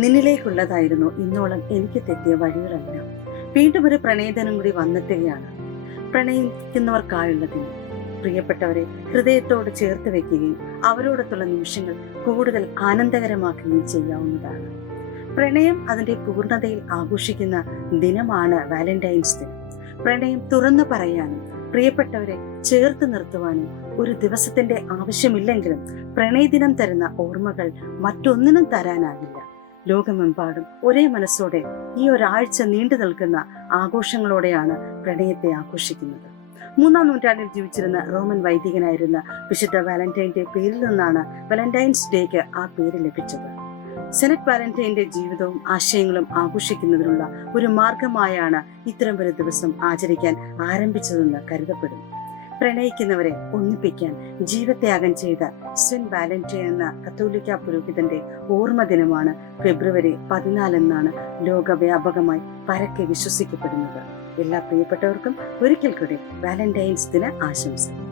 നിന്നിലേക്കുള്ളതായിരുന്നു ഇന്നോളം എനിക്ക് തെറ്റിയ വഴികളെല്ലാം. വീണ്ടും ഒരു പ്രണയദിനം കൂടി വന്നെത്തുകയാണ്. പ്രണയിക്കുന്നവർക്കായുള്ളതിന് പ്രിയപ്പെട്ടവരെ ഹൃദയത്തോട് ചേർത്ത് വെക്കുകയും അവരോടൊത്തുള്ള നിമിഷങ്ങൾ കൂടുതൽ ആനന്ദകരമാക്കുകയും ചെയ്യാവുന്നതാണ്. പ്രണയം അതിന്റെ പൂർണ്ണതയിൽ ആഘോഷിക്കുന്ന ദിനമാണ് വാലന്റൈൻസ് ദിനം. പ്രണയം തുറന്നു പറയാനും പ്രിയപ്പെട്ടവരെ ചേർത്ത് നിർത്തുവാനും ഒരു ദിവസത്തിന്റെ ആവശ്യമില്ലെങ്കിലും പ്രണയദിനം തരുന്ന ഓർമ്മകൾ മറ്റൊന്നിനും തരാനാകില്ല. ലോകമെമ്പാടും ഒരേ മനസ്സോടെ ഈ ഒരാഴ്ച നീണ്ടു നിൽക്കുന്ന ആഘോഷങ്ങളോടെയാണ് പ്രണയത്തെ ആഘോഷിക്കുന്നത്. 3-ാം നൂറ്റാണ്ടിൽ ജീവിച്ചിരുന്ന റോമൻ വൈദികനായിരുന്ന വിശുദ്ധ വാലന്റൈന്റെ പേരിൽ നിന്നാണ് വാലന്റൈൻസ് ഡേക്ക് ആ പേര് ലഭിച്ചത്. സെനറ്റ് വാലന്റൈന്റെ ജീവിതവും ആശയങ്ങളും ആഘോഷിക്കുന്നതിനുള്ള ഒരു മാർഗമായാണ് ഇത്തരം ഒരു ദിവസം ആചരിക്കാൻ ആരംഭിച്ചതെന്ന് കരുതപ്പെടുന്നു. പ്രണയിക്കുന്നവരെ ഒന്നിപ്പിക്കാൻ ജീവത്യാഗം ചെയ്ത സെന്റ് വാലന്റൈൻ എന്ന കത്തോലിക്ക പുരോഹിതന്റെ ഓർമ്മ ദിനമാണ് ഫെബ്രുവരി 14 എന്നാണ് ലോകവ്യാപകമായി പരക്കെ വിശ്വസിക്കപ്പെടുന്നത്. എല്ലാ പ്രിയപ്പെട്ടവർക്കും ഒരിക്കൽ കൂടി വാലന്റൈൻസ് ദിന ആശംസകൾ.